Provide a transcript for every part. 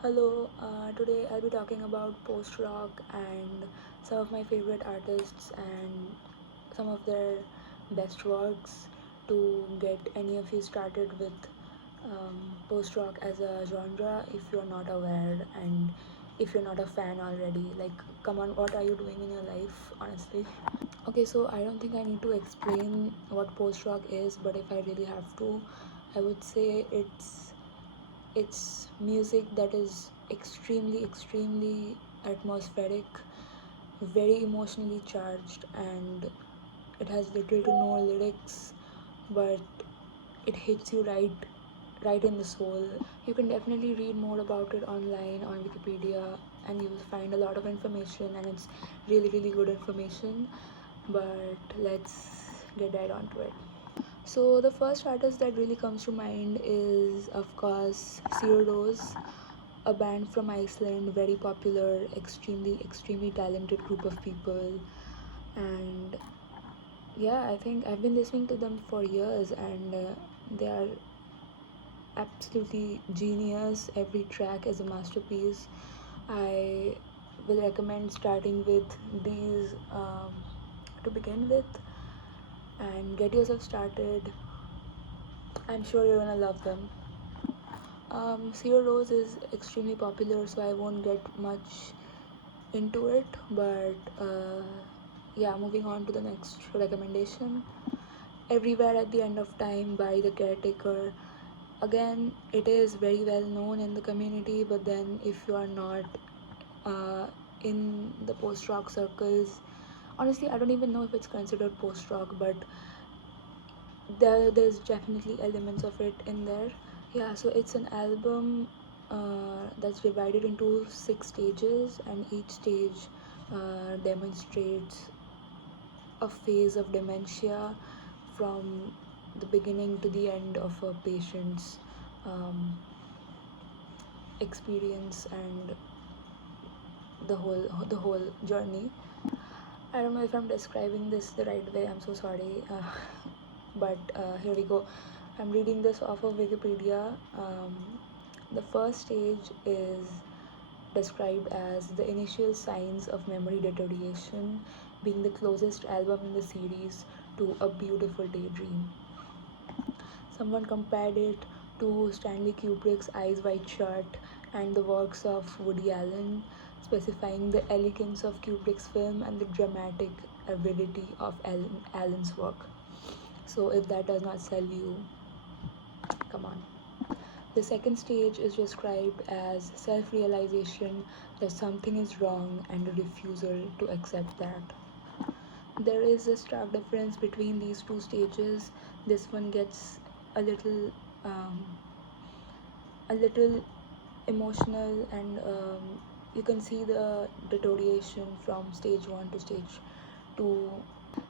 Hello, today I'll be talking about post rock and some of my favorite artists and some of their best works to get any of you started with post rock as a genre if you're not aware and if you're not a fan already. Like, come on, what are you doing in your life, honestly? Okay, so I don't think I need to explain what post rock is, but if I really have to, I would say it's music that is extremely atmospheric, very emotionally charged, and it has little to no lyrics, but it hits you right in the soul. You can definitely read more about it online on Wikipedia, and you will find a lot of information, and it's really good information. But let's get right onto it. So the first artist that really comes to mind is, of course, Rose, a band from Iceland, very popular, extremely talented group of people. And yeah, I think I've been listening to them for years, and they are absolutely genius. Every track is a masterpiece. I will recommend starting with these to begin with and get yourself started. I'm sure you're gonna love them. Zero Rose is extremely popular, so I won't get much into it. But yeah, moving on to the next recommendation. Everywhere at the End of Time by The Caretaker. Again, it is very well known in the community, but then if you are not uh, in the post rock circles, honestly, I don't even know if it's considered post rock, but there's definitely elements of it in there. Yeah, so it's an album that's divided into 6 stages, and each stage demonstrates a phase of dementia from the beginning to the end of a patient's um, experience and the whole journey. I don't know if I'm describing this the right way. I'm so sorry, but here we go. I'm reading this off of Wikipedia. The first stage is described as the initial signs of memory deterioration, being the closest album in the series to A Beautiful Daydream. Someone compared it to Stanley Kubrick's Eyes Wide Shut and the works of Woody Allen, specifying the elegance of Kubrick's film and the dramatic avidity of Allen's work. So, if that does not sell you, come on. The second stage is described as self realization that something is wrong and a refusal to accept that. There is a stark difference between these two stages. This one gets a little um, a little emotional, and you can see the deterioration from stage 1 to stage 2.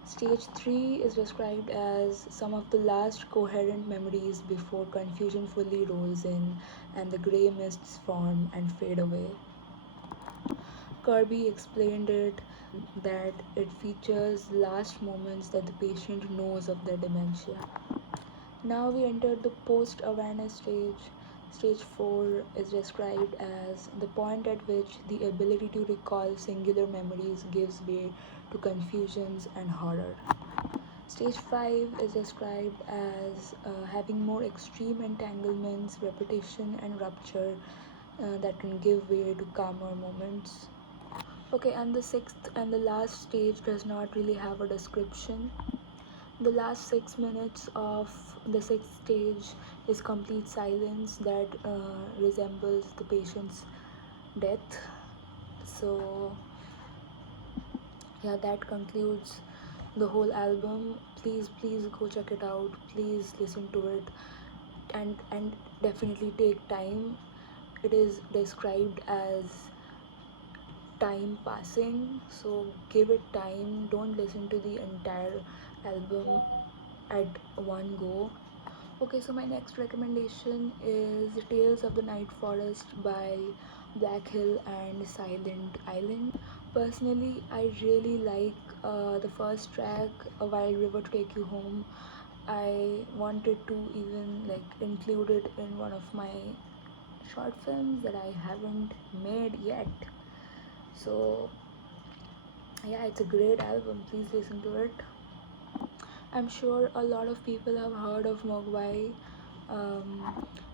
Stage 3 is described as some of the last coherent memories before confusion fully rolls in and the grey mists form and fade away. Kirby explained it that it features last moments that the patient knows of their dementia. Now we enter the post awareness stage. Stage 4 is described as the point at which the ability to recall singular memories gives way to confusions and horror. Stage 5 is described as having more extreme entanglements, repetition, and rupture that can give way to calmer moments. Okay, and the sixth and the last stage does not really have a description. The last 6 minutes of the sixth stage is complete silence that resembles the patient's death. So, yeah, that concludes the whole album. Please go check it out. Please listen to it, and definitely take time. It is described as time passing, so give it time. Don't listen to the entire album at one go. Okay, so my next recommendation is Tales of the Night Forest by Black Hill and Silent Island. Personally, I really like the first track, A Wild River to Take You Home. I wanted to even like include it in one of my short films that I haven't made yet. So yeah, it's a great album. Please listen to it. I'm sure a lot of people have heard of Mogwai.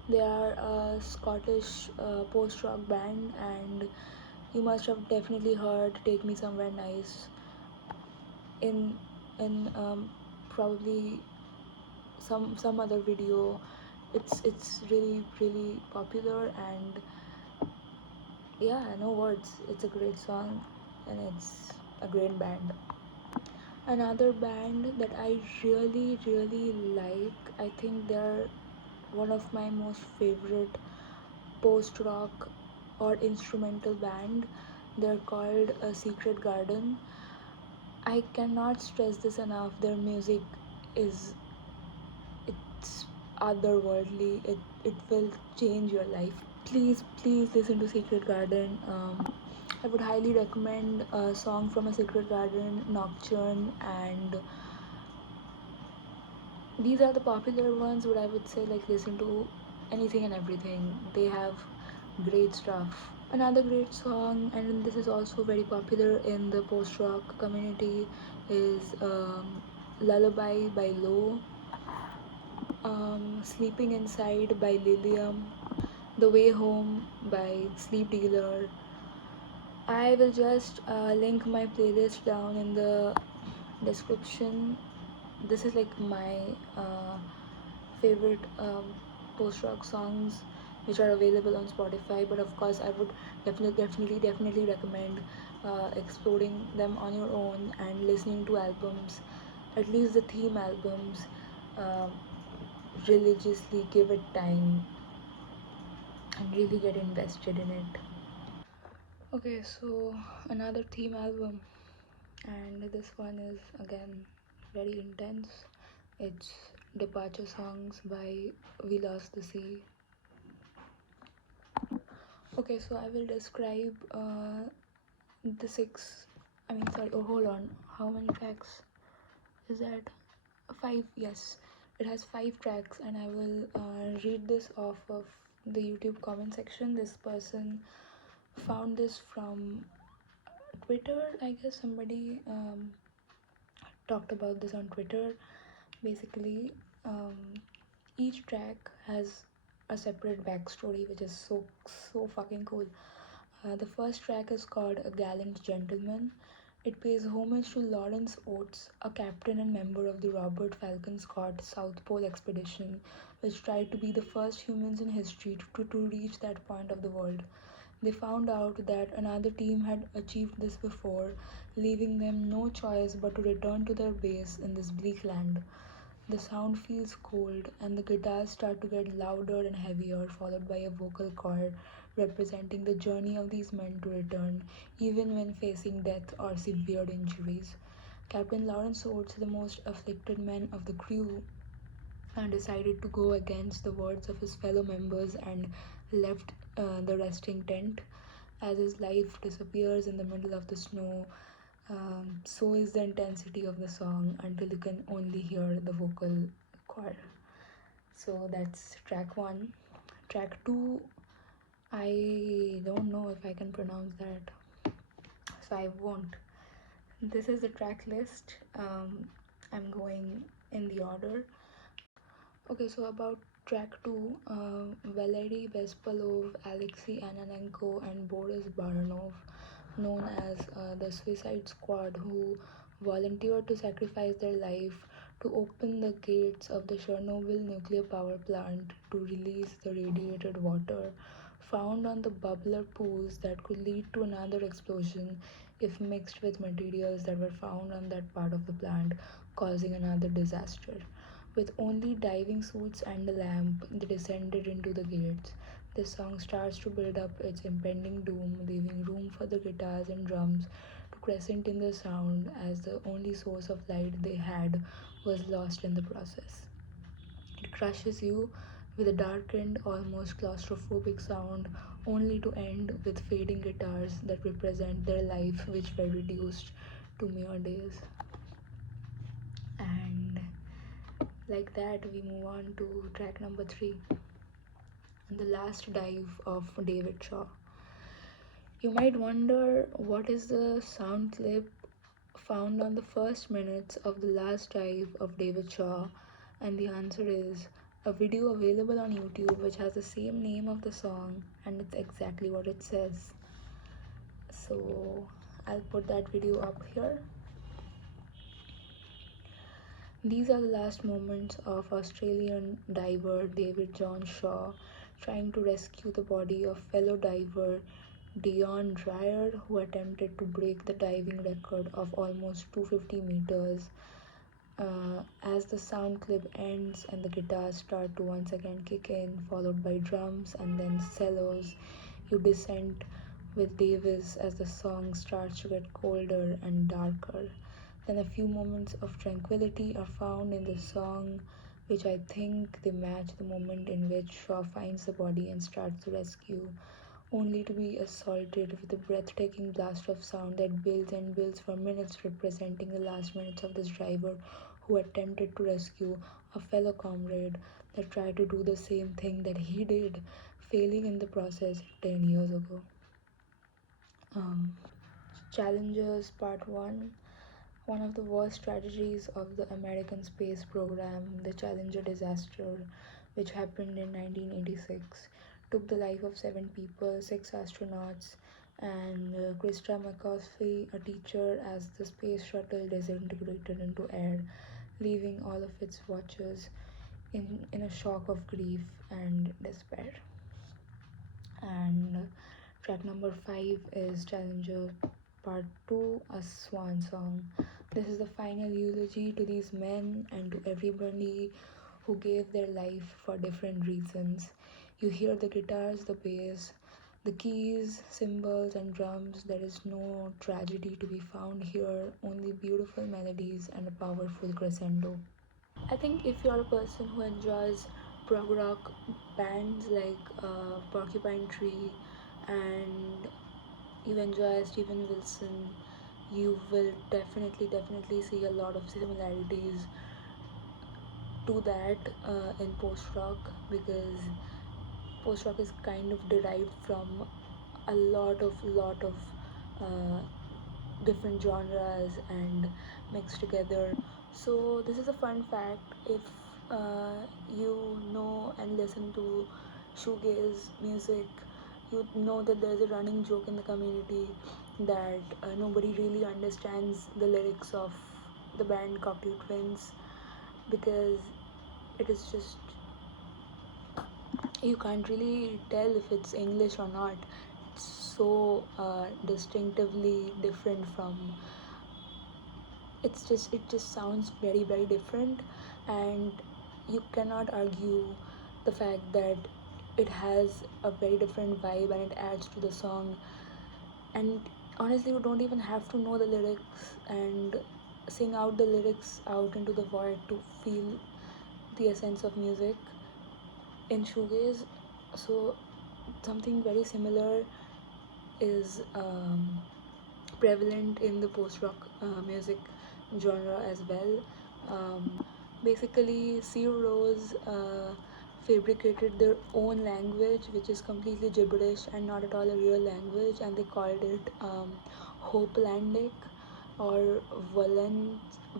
They are a Scottish post-rock band, and you must have definitely heard "Take Me Somewhere Nice" in in probably some other video. It's really popular, and yeah, no words. It's a great song, and it's a great band. Another band that I really like, I think they're one of my most favorite post rock or instrumental band. They're called a Secret Garden. I cannot stress this enough. Their music is, it's otherworldly. It will change your life. Please listen to Secret Garden. I would highly recommend a song from a Secret Garden, Nocturne, and these are the popular ones. But I would say like listen to anything and everything. They have great stuff. Another great song, and this is also very popular in the post rock community, is Lullaby by Low, Sleeping Inside by Lilium, The Way Home by Sleep Dealer. I will just link my playlist down in the description. This is like my favorite post rock songs which are available on Spotify. But of course, I would definitely recommend exploring them on your own and listening to albums, at least the theme albums. Um, Religiously give it time and really get invested in it. Okay, so another theme album, and this one is again very intense. It's Departure Songs by We Lost the Sea. Okay, so I will describe the six. I mean, sorry. Oh, hold on. How many tracks is that? Five. Yes, it has five tracks, and I will read this off of the YouTube comment section. This person found this from Twitter. I guess somebody talked about this on Twitter. Basically, um, each track has a separate backstory, which is so fucking cool. The first track is called A Gallant Gentleman. It pays homage to Lawrence Oates, a captain and member of the Robert Falcon Scott South Pole expedition, which tried to be the first humans in history to reach that point of the world. They found out that another team had achieved this before, leaving them no choice but to return to their base in this bleak land. The sound feels cold, and the guitars start to get louder and heavier, followed by a vocal chord representing the journey of these men to return, even when facing death or severe injuries. Captain Lawrence Oates, the most afflicted man of the crew, decided to go against the words of his fellow members and left the resting tent. As his life disappears in the middle of the snow, so is the intensity of the song until you can only hear the vocal chord. So that's track one. Track two, I don't know if I can pronounce that, so I won't. This is the track list. I'm going in the order. Okay, so about track two, Valery Bespalov, Alexei Ananenko, and Boris Baranov, known as the Suicide Squad, who volunteered to sacrifice their life to open the gates of the Chernobyl nuclear power plant to release the radiated water found on the bubbler pools that could lead to another explosion if mixed with materials that were found on that part of the plant, causing another disaster. With only diving suits and a lamp, they descended into the gates. The song starts to build up its impending doom, leaving room for the guitars and drums to crescent in the sound as the only source of light they had was lost in the process. It crushes you with a darkened, almost claustrophobic sound, only to end with fading guitars that represent their life, which were reduced to mere days. And like that, we move on to track number three. The Last Dive of David Shaw. You might wonder what is the sound clip found on the first minutes of The Last Dive of David Shaw, and the answer is a video available on YouTube which has the same name of the song, and it's exactly what it says. So I'll put that video up here. These are the last moments of Australian diver David John Shaw trying to rescue the body of fellow diver Dion Dreyer, who attempted to break the diving record of almost 250 meters. As the sound clip ends and the guitars start to once again kick in, followed by drums and then cellos, you descend with Davis as the song starts to get colder and darker. Then a few moments of tranquility are found in the song, which I think they match the moment in which Shaw finds the body and starts the rescue, only to be assaulted with a breathtaking blast of sound that builds and builds for minutes, representing the last minutes of this driver who attempted to rescue a fellow comrade that tried to do the same thing that he did, failing in the process 10 years ago. Um, Challengers Part 1. One of the worst tragedies of the American space program, the Challenger disaster, which happened in 1986, took the life of 7 people, 6 astronauts, and Krista McCausey, a teacher, as the space shuttle disintegrated into air, leaving all of its watchers in a shock of grief and despair. And track number 5 is Challenger Part 2, A Swan Song. This is the final eulogy to these men and to everybody who gave their life for different reasons. You hear the guitars, the bass, the keys, cymbals, and drums. There is no tragedy to be found here, only beautiful melodies and a powerful crescendo. I think if you're a person who enjoys prog rock bands like Porcupine Tree, and you enjoy Steven Wilson, you will definitely see a lot of similarities to that in post rock, because post rock is kind of derived from a lot of uh, different genres and mixed together. So this is a fun fact. If you know and listen to shoegaze music, you know that there's a running joke in the community that nobody really understands the lyrics of the band Cocktail Twins, because it is just, you can't really tell if it's English or not. It's so distinctively different from, it just sounds very different, and you cannot argue the fact that it has a very different vibe and it adds to the song. And honestly, you don't even have to know the lyrics and sing out the lyrics out into the void to feel the essence of music in shoegaze. So something very similar is prevalent in the post rock music genre as well. Basically, Sigur Rós fabricated their own language, which is completely gibberish and not at all a real language, and they called it Hopelandic or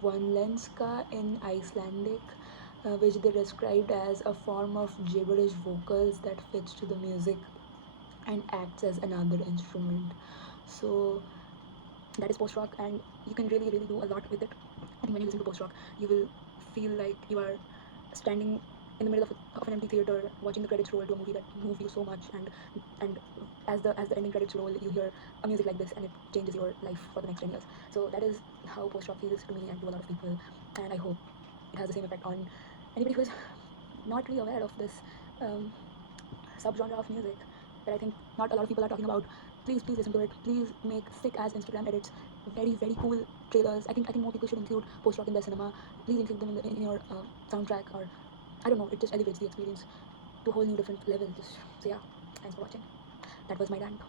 Vonlenska in Icelandic, which they described as a form of gibberish vocals that fits to the music and acts as another instrument. So that is post rock, and you can really do a lot with it. I think when you listen to post rock, you will feel like you are standing in the middle of an empty theater watching the credits roll to a movie that moved you so much, and as the ending credits roll, you hear a music like this and it changes your life for the next 10 years. So that is how post rock feels to me and to a lot of people, and I hope it has the same effect on anybody who is not really aware of this um, subgenre of music that I think not a lot of people are talking about. Please listen to it. Please make sick as Instagram edits, very cool trailers. I think more people should include post rock in their cinema. Please include them in your soundtrack, or I don't know. It just elevates the experience to a whole new different level. Just so yeah, thanks for watching. That was my rant.